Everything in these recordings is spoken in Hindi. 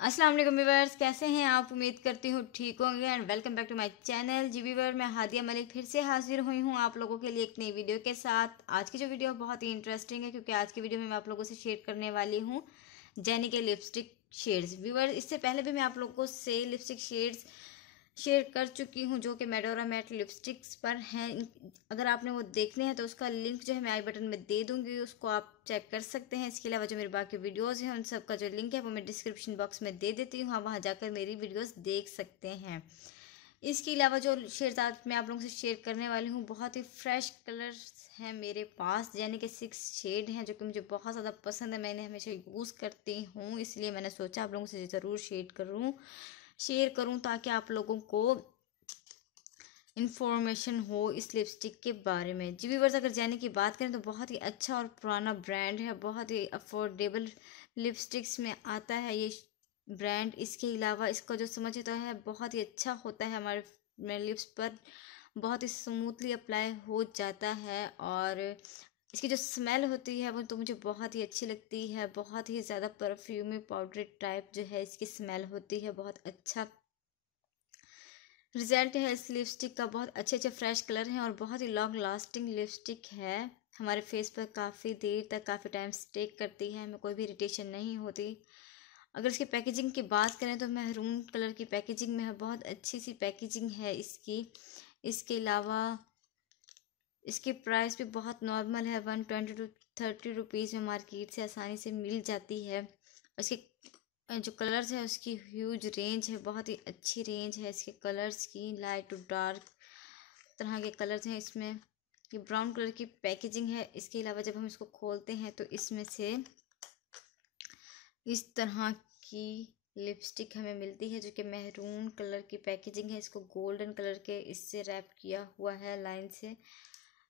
अस्सलाम वालेकुम व्यूअर्स, कैसे हैं आप? उम्मीद करती हूँ ठीक होंगे and welcome back to my channel. जी व्यूअर, मैं हादिया मलिक फिर से हाजिर हुई हूँ आप लोगों के लिए एक नई वीडियो के साथ। आज की जो वीडियो बहुत ही इंटरेस्टिंग है क्योंकि आज की वीडियो में मैं आप लोगों से शेयर करने वाली हूँ जेनी के लिपस्टिक शेड्स। व्यूअर, इससे पहले भी मैं आप लोगों से लिपस्टिक शेड्स शेयर कर चुकी हूँ जो कि मेडोरा मैट लिपस्टिक्स पर हैं। अगर आपने वो देखने हैं तो उसका लिंक जो है मैं आई बटन में दे दूँगी, उसको आप चेक कर सकते हैं। इसके अलावा जो मेरे बाकी वीडियोज़ हैं उन सब का जो लिंक है वो मैं डिस्क्रिप्शन बॉक्स में दे देती हूँ, आप वहाँ जाकर मेरी वीडियोज़ देख सकते हैं। इसके अलावा जो शेड्स आज मैं आप लोगों से शेयर करने वाली हूँ, बहुत ही फ्रेश कलर्स हैं मेरे पास, यानी कि 6 शेड हैं जो कि मुझे बहुत ज़्यादा पसंद है। मैंने हमेशा यूज़ करती हूँ, इसलिए मैंने सोचा आप लोगों से ज़रूर शेयर करूँ ताकि आप लोगों को इन्फॉर्मेशन हो इस लिपस्टिक के बारे में। जी व्यूअर्स, अगर जेनी की बात करें तो बहुत ही अच्छा और पुराना ब्रांड है, बहुत ही अफोर्डेबल लिपस्टिक्स में आता है ये ब्रांड। इसके अलावा इसका जो समझ होता है बहुत ही अच्छा होता है, हमारे लिप्स पर बहुत ही स्मूथली अप्लाई हो जाता है। और इसकी जो स्मेल होती है वो तो मुझे बहुत ही अच्छी लगती है, बहुत ही ज़्यादा परफ्यूमी पाउडर टाइप जो है इसकी स्मेल होती है। बहुत अच्छा रिजल्ट है इस लिपस्टिक का, बहुत अच्छे अच्छे फ्रेश कलर हैं और बहुत ही लॉन्ग लास्टिंग लिपस्टिक है। हमारे फेस पर काफ़ी देर तक काफ़ी टाइम स्टे करती है, हमें कोई भी इरिटेशन नहीं होती। अगर इसकी पैकेजिंग की बात करें तो मैरून कलर की पैकेजिंग में है, बहुत अच्छी सी पैकेजिंग है इसकी। इसके अलावा इसकी प्राइस भी बहुत नॉर्मल है, 120 to 30 रुपीज़ में मार्केट से आसानी से मिल जाती है। इसके जो कलर्स है उसकी ह्यूज रेंज है, बहुत ही अच्छी रेंज है इसके कलर्स की, लाइट टू डार्क तरह के कलर्स हैं इसमें। ये ब्राउन कलर की पैकेजिंग है। इसके अलावा जब हम इसको खोलते हैं तो इसमें से इस तरह की लिपस्टिक हमें मिलती है जो कि मैरून कलर की पैकेजिंग है। इसको गोल्डन कलर के इससे रैप किया हुआ है लाइन से।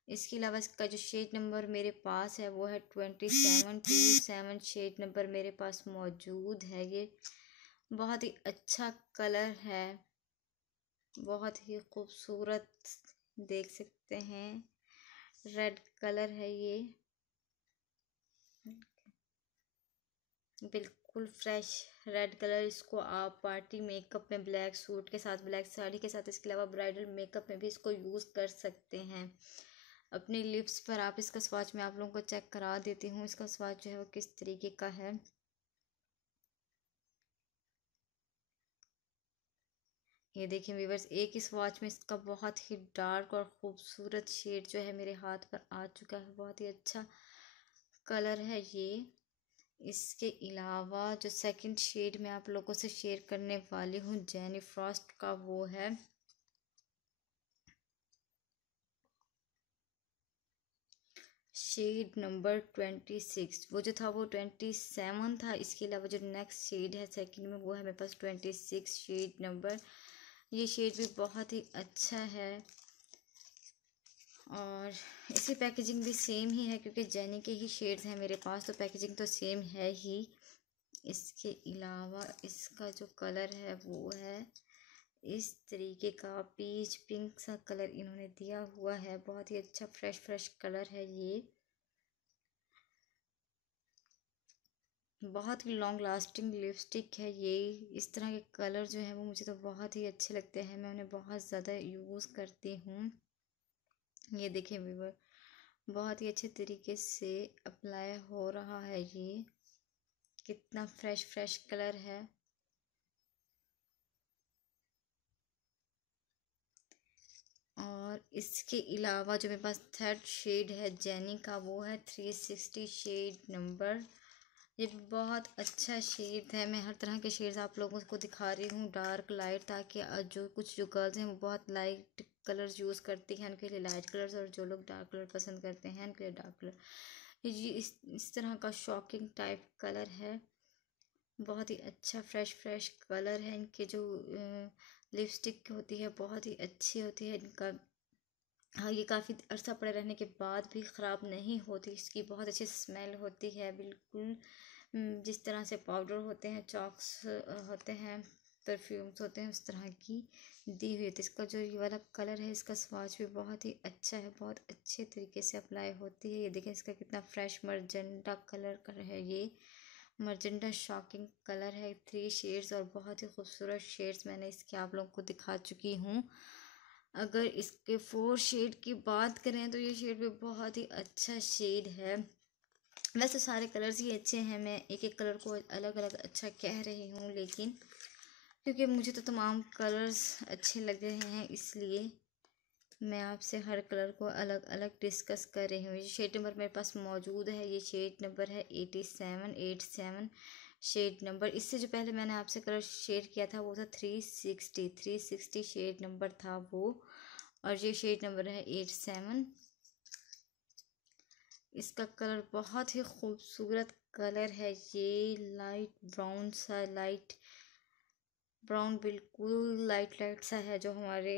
इसके अलावा इसका जो शेड नंबर मेरे पास है वो है 2727 शेड नंबर मेरे पास मौजूद है। ये बहुत ही अच्छा कलर है, बहुत ही खूबसूरत, देख सकते हैं रेड कलर है ये, बिल्कुल फ्रेश रेड कलर। इसको आप पार्टी मेकअप में ब्लैक सूट के साथ, ब्लैक साड़ी के साथ, इसके अलावा ब्राइडल मेकअप में भी इसको यूज़ कर सकते हैं। अपने लिप्स पर आप इसका स्वाच मैं आप लोगों को चेक करा देती हूँ, इसका स्वाच जो है वो किस तरीके का है। ये देखिए व्यूवर्स, एक ही स्वॉच में इसका बहुत ही डार्क और खूबसूरत शेड जो है मेरे हाथ पर आ चुका है, बहुत ही अच्छा कलर है ये। इसके अलावा जो सेकंड शेड मैं आप लोगों से शेयर करने वाली हूँ जेनी फ्रॉस्ट का, वो है शेड नंबर 26। वो जो था वो 27 था। इसके अलावा जो नेक्स्ट शेड है सेकंड में वो है मेरे पास 26 शेड नंबर। ये शेड भी बहुत ही अच्छा है और इसकी पैकेजिंग भी सेम ही है क्योंकि जेनी के ही शेड्स हैं मेरे पास, तो पैकेजिंग तो सेम है ही। इसके अलावा इसका जो कलर है वो है इस तरीके का, पीच पिंक सा कलर इन्होंने दिया हुआ है, बहुत ही अच्छा फ्रेश फ्रेश कलर है ये। बहुत ही लॉन्ग लास्टिंग लिपस्टिक है ये। इस तरह के कलर जो है वो मुझे तो बहुत ही अच्छे लगते हैं, मैं उन्हें बहुत ज़्यादा यूज़ करती हूँ। ये देखिए व्यूअर, बहुत ही अच्छे तरीके से अप्लाई हो रहा है ये, कितना फ्रेश फ्रेश कलर है। और इसके अलावा जो मेरे पास थर्ड शेड है जेनी का वो है 360 शेड नंबर। ये भी बहुत अच्छा शेड है। मैं हर तरह के शेड्स आप लोगों को दिखा रही हूँ, डार्क लाइट, ताकि जो गर्ल्स हैं वो बहुत लाइट कलर्स यूज़ करती हैं उनके लिए लाइट कलर्स, और जो लोग डार्क कलर पसंद करते हैं उनके लिए डार्क कलर। ये इस तरह का शॉकिंग टाइप कलर है, बहुत ही अच्छा फ्रेश फ्रेश कलर है। इनके जो लिपस्टिक होती है बहुत ही अच्छी होती है इनका। हाँ, ये काफ़ी अर्सा पड़े रहने के बाद भी ख़राब नहीं होती, इसकी बहुत अच्छी स्मेल होती है, बिल्कुल जिस तरह से पाउडर होते हैं, चॉक्स होते हैं, परफ्यूम्स होते हैं, उस तरह की दी हुई थी। इसका जो ये वाला कलर है इसका स्वाच भी बहुत ही अच्छा है, बहुत अच्छे तरीके से अप्लाई होती है। ये देखें इसका कितना फ्रेश मर्जेंटा कलर है ये, मजेंटा शॉकिंग कलर है, 3 शेड्स और बहुत ही खूबसूरत शेड्स मैंने इसके आप लोगों को दिखा चुकी हूँ। अगर इसके 4 शेड की बात करें तो ये शेड भी बहुत ही अच्छा शेड है। वैसे सारे कलर्स ही अच्छे हैं, मैं एक एक कलर को अलग अलग अच्छा कह रही हूँ, लेकिन क्योंकि मुझे तो तमाम कलर्स अच्छे लग रहे हैं इसलिए मैं आपसे हर कलर को अलग अलग डिस्कस कर रही हूँ। ये शेड नंबर मेरे पास मौजूद है, ये शेड नंबर है 87 शेड नंबर। इससे जो पहले मैंने आपसे कलर शेयर किया था वो था 360 शेड नंबर था वो, और ये शेड नंबर है 87। इसका कलर बहुत ही खूबसूरत कलर है, ये लाइट ब्राउन सा, लाइट ब्राउन बिल्कुल लाइट लाइट सा है, जो हमारे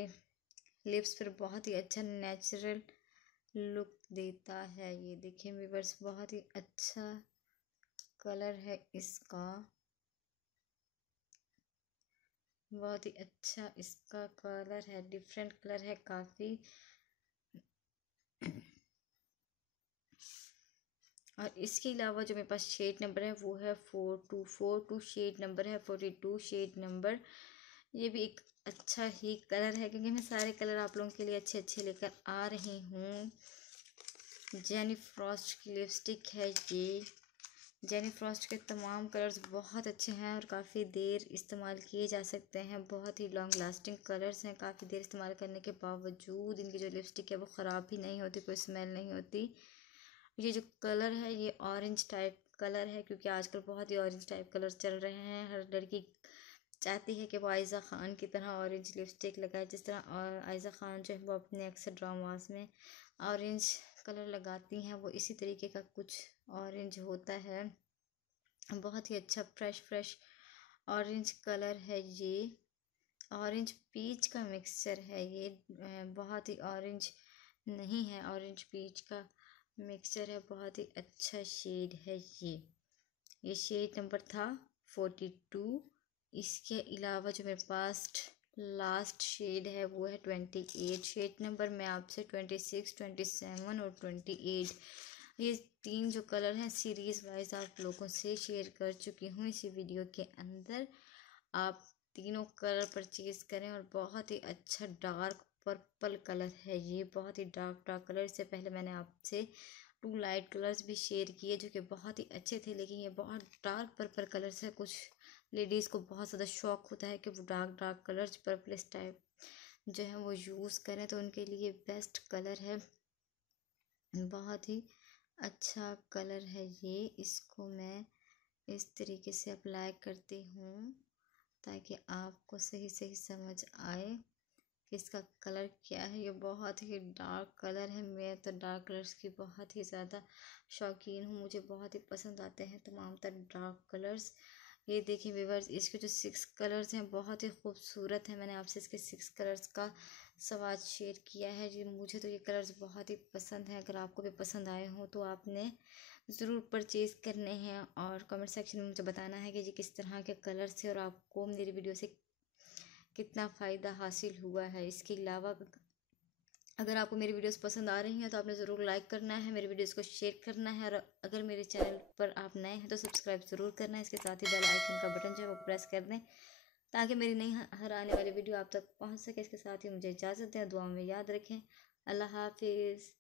लिप्स पर बहुत ही अच्छा नेचुरल लुक देता है। ये देखिए व्यूअर्स, बहुत ही अच्छा कलर है इसका, बहुत ही अच्छा इसका कलर है, डिफरेंट कलर है काफ़ी। और इसके अलावा जो मेरे पास शेड नंबर है वो है 42 शेड नंबर है 42 शेड नंबर। ये भी एक अच्छा ही कलर है, क्योंकि मैं सारे कलर आप लोगों के लिए अच्छे अच्छे लेकर आ रही हूँ। जेनी फ्रॉस्ट की लिपस्टिक है ये। जेनी फ्रॉस्ट के तमाम कलर्स बहुत अच्छे हैं और काफ़ी देर इस्तेमाल किए जा सकते हैं, बहुत ही लॉन्ग लास्टिंग कलर्स हैं। काफ़ी देर इस्तेमाल करने के बावजूद इनकी जो लिपस्टिक है वो ख़राब भी नहीं होती, कोई स्मेल नहीं होती। ये जो कलर है ये ऑरेंज टाइप कलर है, क्योंकि आजकल बहुत ही ऑरेंज टाइप कलर चल रहे हैं। हर लड़की चाहती है कि वो आयज़ा ख़ान की तरह ऑरेंज लिपस्टिक लगाए, जिस तरह और आयज़ा ख़ान जो है वो अपने अक्सर ड्रामास में ऑरेंज कलर लगाती हैं, वो इसी तरीके का कुछ ऑरेंज होता है। बहुत ही अच्छा फ्रेश ऑरेंज कलर है ये, ऑरेंज पीच का मिक्सचर है ये, बहुत ही ऑरेंज नहीं है, ऑरेंज पीच का मिक्सचर है, बहुत ही अच्छा शेड है ये शेड नंबर था 42। इसके अलावा जो मेरे पास लास्ट शेड है वो है 28 शेड नंबर। मैं आपसे 26, 27 और 28 ये 3 जो कलर हैं सीरीज़ वाइज आप लोगों से शेयर कर चुकी हूँ इसी वीडियो के अंदर। आप तीनों कलर परचेज़ करें, और बहुत ही अच्छा डार्क पर्पल कलर है ये, बहुत ही डार्क कलर। इससे पहले मैंने आपसे 2 लाइट कलर्स भी शेयर किए जो कि बहुत ही अच्छे थे, लेकिन ये बहुत डार्क पर्पल कलर्स है। कुछ लेडीज़ को बहुत ज़्यादा शौक होता है कि वो डार्क कलर्स पर्पलिश टाइप जो है वो यूज़ करें, तो उनके लिए बेस्ट कलर है, बहुत ही अच्छा कलर है ये। इसको मैं इस तरीके से अप्लाई करती हूँ ताकि आपको सही सही समझ आए कि इसका कलर क्या है। ये बहुत ही डार्क कलर है, मैं तो डार्क कलर्स की बहुत ही ज़्यादा शौकीन हूँ, मुझे बहुत ही पसंद आते हैं तमाम तरह डार्क कलर्स। ये देखिए व्यूअर्स, इसके जो 6 कलर्स हैं बहुत ही खूबसूरत है। मैंने आपसे इसके 6 कलर्स का स्वाद शेयर किया है जी, मुझे तो ये कलर्स बहुत ही पसंद हैं। अगर आपको भी पसंद आए हों तो आपने ज़रूर परचेज़ करने हैं, और कमेंट सेक्शन में मुझे बताना है कि ये किस तरह के कलर्स थे और आपको मेरी वीडियो से कितना फ़ायदा हासिल हुआ है। इसके अलावा अगर आपको मेरी वीडियोस पसंद आ रही हैं तो आपने ज़रूर लाइक करना है, मेरी वीडियोस को शेयर करना है, और अगर मेरे चैनल पर आप नए हैं तो सब्सक्राइब ज़रूर करना है। इसके साथ ही बेल आइकन का बटन जो है वो प्रेस कर दें ताकि मेरी नई हर आने वाली वीडियो आप तक पहुंच सके। इसके साथ ही मुझे इजाज़त दें, दुआ में याद रखें। अल्लाह हाफिज़।